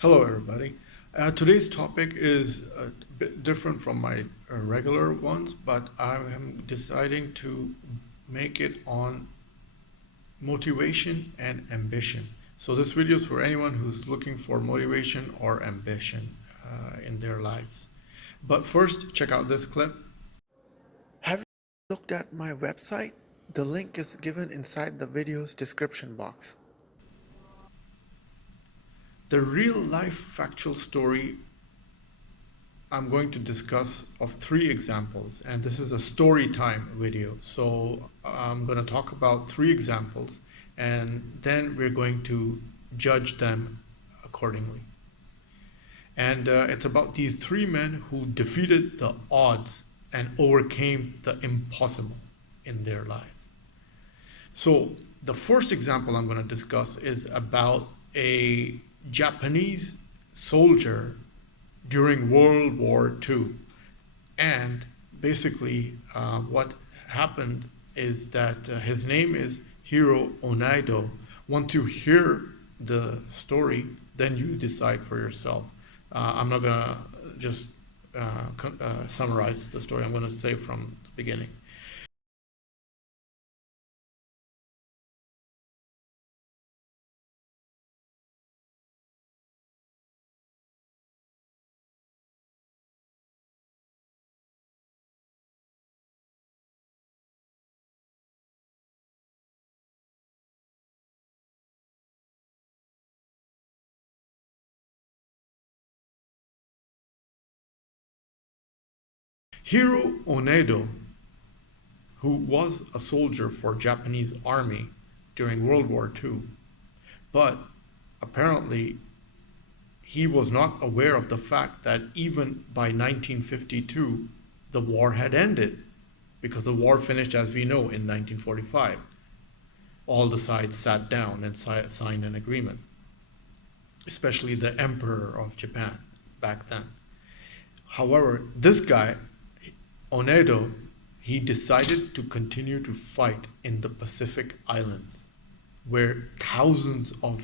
Hello, everybody. Today's topic is a bit different from my regular ones, but I am deciding to make it on motivation and ambition. So this video is for anyone who's looking for motivation or ambition in their lives. But first, check out this clip. Have you looked at my website? The link is given inside the video's description box. The real life factual story I'm going to discuss of 3 examples, and this is a story time video. So I'm going to talk about 3 examples, and then we're going to judge them accordingly. And it's about these 3 men who defeated the odds and overcame the impossible in their lives. So the first example I'm going to discuss is about a Japanese soldier during World War II. And basically, what happened is that his name is Hiro Onaido. Once you hear the story, then you decide for yourself. I'm not going to just summarize the story. I'm going to say from the beginning. Hiro Onedo, who was a soldier for Japanese army during World War II, but apparently he was not aware of the fact that even by 1952 the war had ended, because the war finished, as we know, in 1945. All the sides sat down and signed an agreement, especially the Emperor of Japan back then. However, this guy Onedo, he decided to continue to fight in the Pacific Islands, where thousands of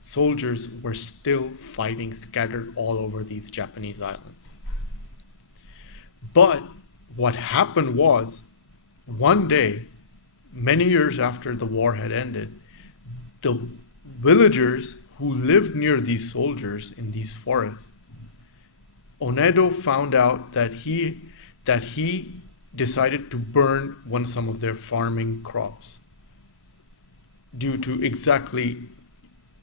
soldiers were still fighting scattered all over these Japanese islands. But what happened was, one day, many years after the war had ended, the villagers who lived near these soldiers in these forests, Onedo found out that he decided to burn some of their farming crops due to exactly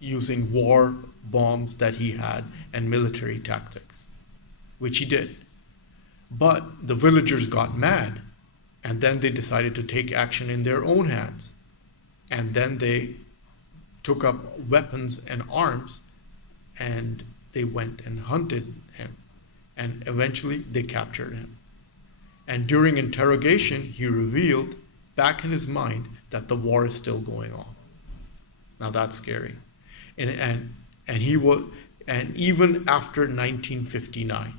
using war bombs that he had and military tactics, which he did. But the villagers got mad, and then they decided to take action in their own hands. And then they took up weapons and arms, and they went and hunted him. And eventually they captured him. And during interrogation, he revealed back in his mind that the war is still going on. Now that's scary. And even after 1959,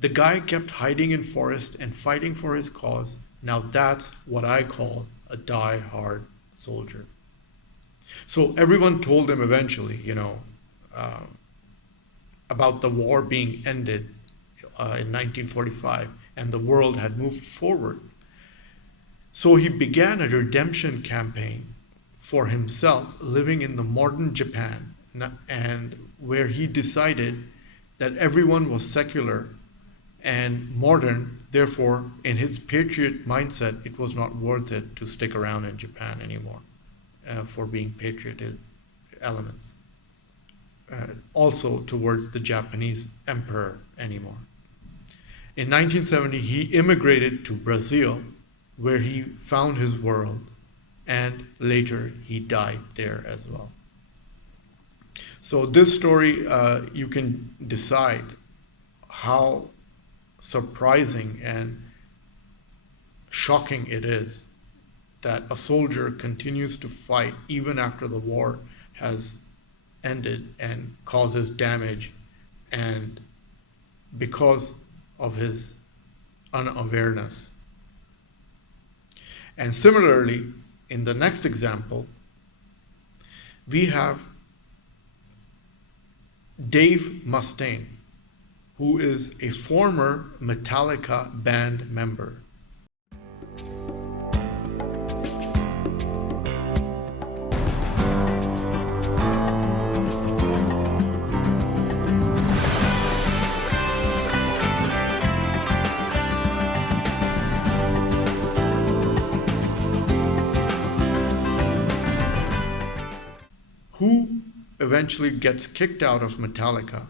the guy kept hiding in forests and fighting for his cause. Now that's what I call a die-hard soldier. So everyone told him eventually, about the war being ended in 1945, and the world had moved forward. So he began a redemption campaign for himself living in the modern Japan, and where he decided that everyone was secular and modern. Therefore, in his patriot mindset, it was not worth it to stick around in Japan anymore for being patriotic elements. Also towards the Japanese emperor anymore. In 1970, he immigrated to Brazil, where he found his world, and later he died there as well. So this story, you can decide how surprising and shocking it is that a soldier continues to fight even after the war has ended and causes damage, and because of his unawareness. And similarly, in the next example, we have Dave Mustaine, who is a former Metallica band member. Who eventually gets kicked out of Metallica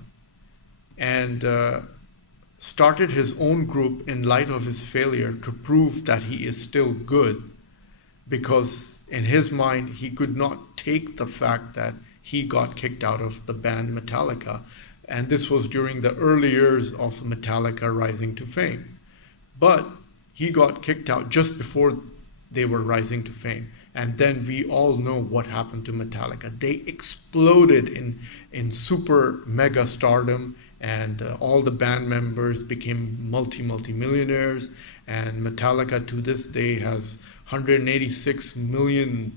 and started his own group in light of his failure to prove that he is still good, because in his mind he could not take the fact that he got kicked out of the band Metallica, and this was during the early years of Metallica rising to fame. But he got kicked out just before they were rising to fame. And then we all know what happened to Metallica. They exploded in super mega stardom, and all the band members became multi-millionaires. And Metallica to this day has 186 million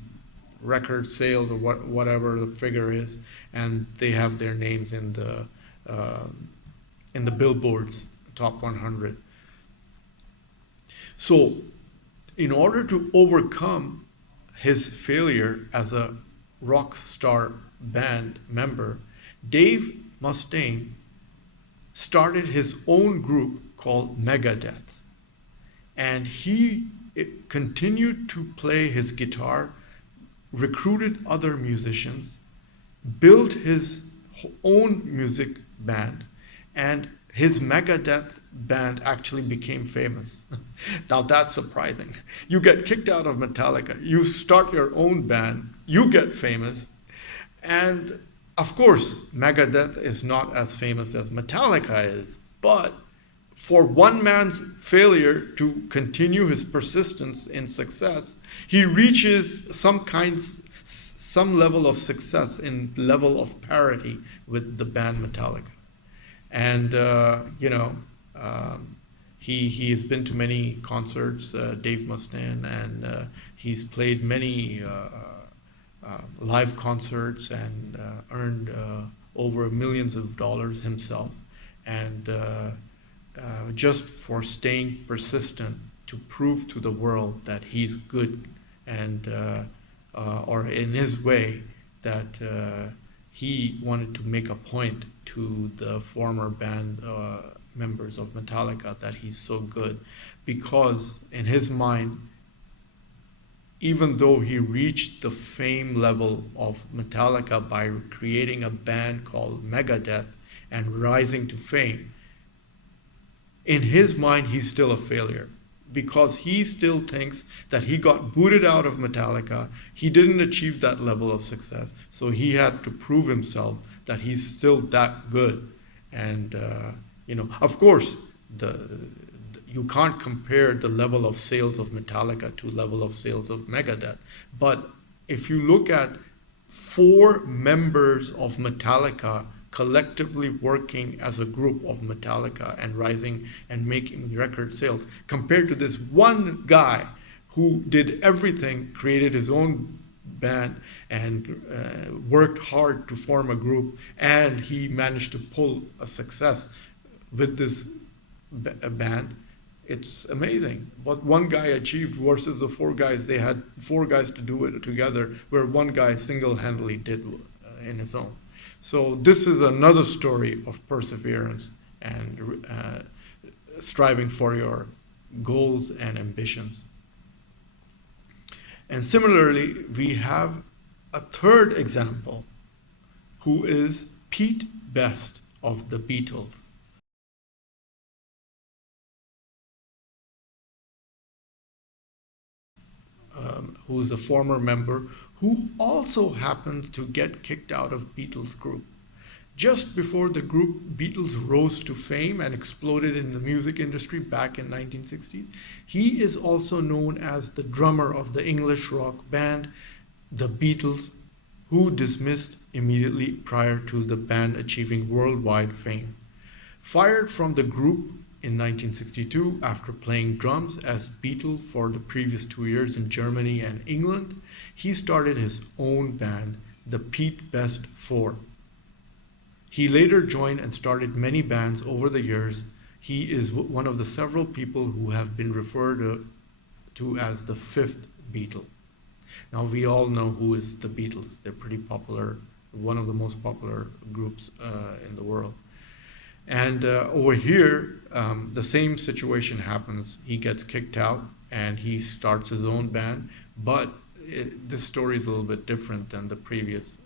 record sales, or whatever the figure is, and they have their names in the Billboard's top 100. So, in order to overcome his failure as a rock star band member, Dave Mustaine started his own group called Megadeth. And he continued to play his guitar, recruited other musicians, built his own music band, and his Megadeth band actually became famous. Now that's surprising. You get kicked out of Metallica, you start your own band, you get famous, and of course Megadeth is not as famous as Metallica is, but for one man's failure to continue his persistence in success, he reaches some level of success in level of parity with the band Metallica. And he has been to many concerts, Dave Mustaine, and he's played many live concerts and earned over millions of dollars himself. And just for staying persistent to prove to the world that he's good, and or in his way, that he wanted to make a point to the former band members of Metallica that he's so good, because in his mind, even though he reached the fame level of Metallica by creating a band called Megadeth and rising to fame, in his mind he's still a failure, because he still thinks that he got booted out of Metallica, he didn't achieve that level of success, so he had to prove himself that he's still that good. And of course, you can't compare the level of sales of Metallica to level of sales of Megadeth. But if you look at 4 members of Metallica collectively working as a group of Metallica and rising and making record sales, compared to this one guy who did everything, created his own band and worked hard to form a group, and he managed to pull a success with this band, it's amazing what one guy achieved versus the 4 guys. They had 4 guys to do it together, where one guy single-handedly did in his own. So this is another story of perseverance and striving for your goals and ambitions. And similarly, we have a third example, who is Pete Best of the Beatles. Who is a former member, who also happened to get kicked out of Beatles group. Just before the group Beatles rose to fame and exploded in the music industry back in 1960s, he is also known as the drummer of the English rock band The Beatles, who dismissed immediately prior to the band achieving worldwide fame. Fired from the group in 1962 after playing drums as Beatle for the previous 2 years in Germany and England, he started his own band, the Pete Best Four. He later joined and started many bands over the years. He is one of the several people who have been referred to as the fifth Beatle. Now, we all know who is the Beatles. They're pretty popular, one of the most popular groups in the world. And over here, the same situation happens. He gets kicked out and he starts his own band, but this story is a little bit different than the previous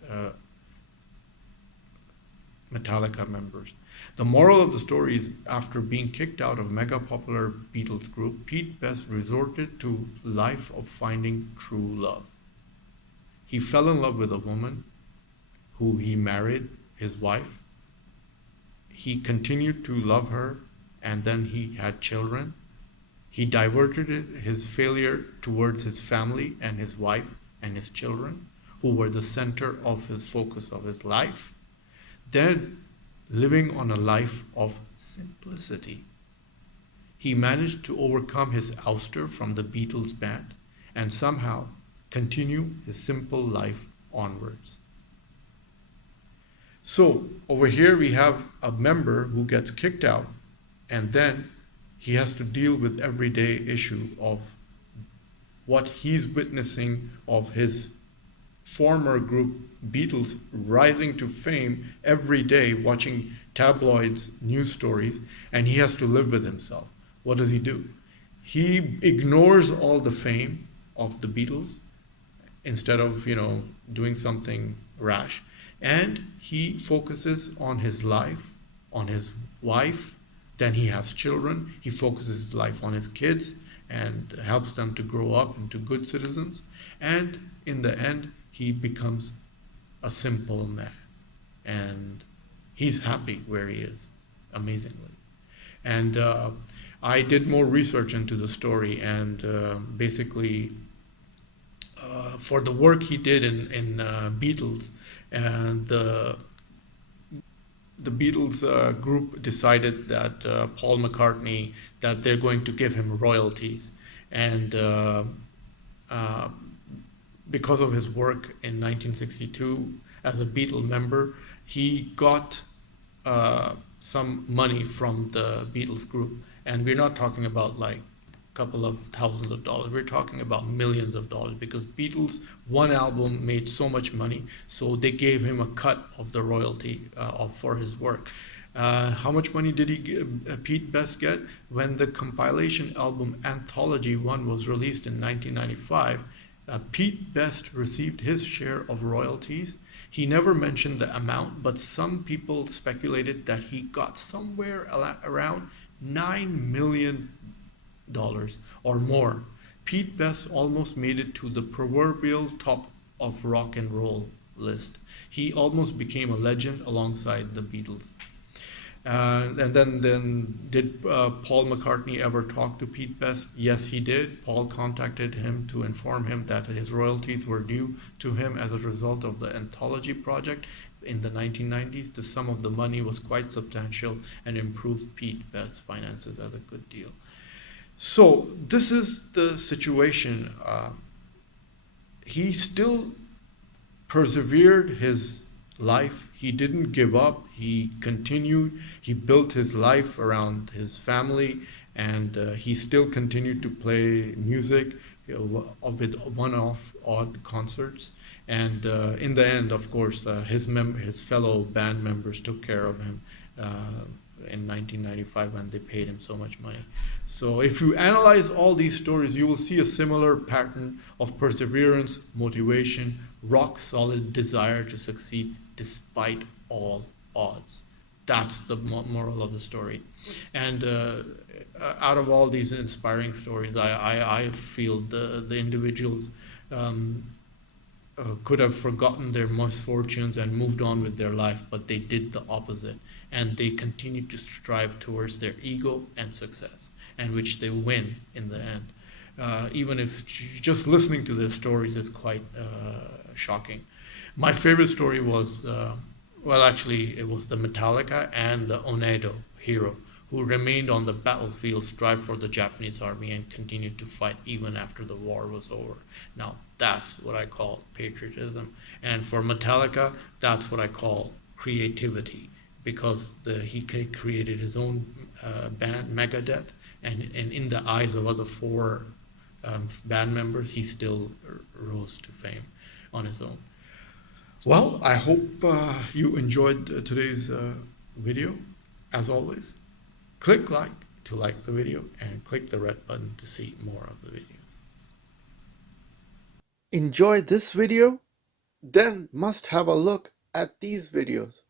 Metallica members. The moral of the story is, after being kicked out of mega popular Beatles group, Pete Best resorted to life of finding true love. He fell in love with a woman who he married, his wife. He continued to love her, and then he had children. He diverted his failure towards his family and his wife and his children, who were the center of his focus of his life. Then, living on a life of simplicity, he managed to overcome his ouster from the Beatles band and somehow continue his simple life onwards. So, over here we have a member who gets kicked out, and then he has to deal with everyday issue of what he's witnessing of his former group Beatles rising to fame every day, watching tabloids, news stories, and he has to live with himself. What does he do? He ignores all the fame of the Beatles instead of, doing something rash, and he focuses on his life, on his wife. Then he has children. He focuses his life on his kids and helps them to grow up into good citizens. And in the end, he becomes a simple man. And he's happy where he is, amazingly. And I did more research into the story, and basically for the work he did in Beatles, and the Beatles group decided that Paul McCartney, that they're going to give him royalties. And because of his work in 1962 as a Beatle member, he got some money from the Beatles group. And we're not talking about like a couple of thousands of dollars. We're talking about millions of dollars, because Beatles, one album made so much money, so they gave him a cut of the royalty for his work. How much money did Pete Best get? When the compilation album Anthology 1 was released in 1995, Pete Best received his share of royalties. He never mentioned the amount, but some people speculated that he got somewhere around $9 million or more. Pete Best almost made it to the proverbial top of rock and roll list. He almost became a legend alongside the Beatles. And then did Paul McCartney ever talk to Pete Best? Yes, he did. Paul contacted him to inform him that his royalties were due to him as a result of the Anthology project in the 1990s. The sum of the money was quite substantial and improved Pete Best's finances as a good deal. So this is the situation. He still persevered his life. He didn't give up. He continued. He built his life around his family, and he still continued to play music with one-off odd concerts. And in the end, of course, his fellow band members took care of him in 1995 when they paid him so much money. So if you analyze all these stories, you will see a similar pattern of perseverance, motivation, rock-solid desire to succeed despite all odds. That's the moral of the story. And out of all these inspiring stories, I feel the individuals could have forgotten their misfortunes and moved on with their life, but they did the opposite. And they continued to strive towards their ego and success, and which they win in the end. Even if just listening to their stories is quite shocking. My favorite story was, it was the Metallica and the Onedo hero, who remained on the battlefield, strived for the Japanese army, and continued to fight even after the war was over. Now, that's what I call patriotism. And for Metallica, that's what I call creativity. because he created his own band, Megadeth, and in the eyes of other four band members, he still rose to fame on his own. Well, I hope you enjoyed today's video. As always, click like to like the video and click the red button to see more of the videos. Enjoy this video? Then must have a look at these videos.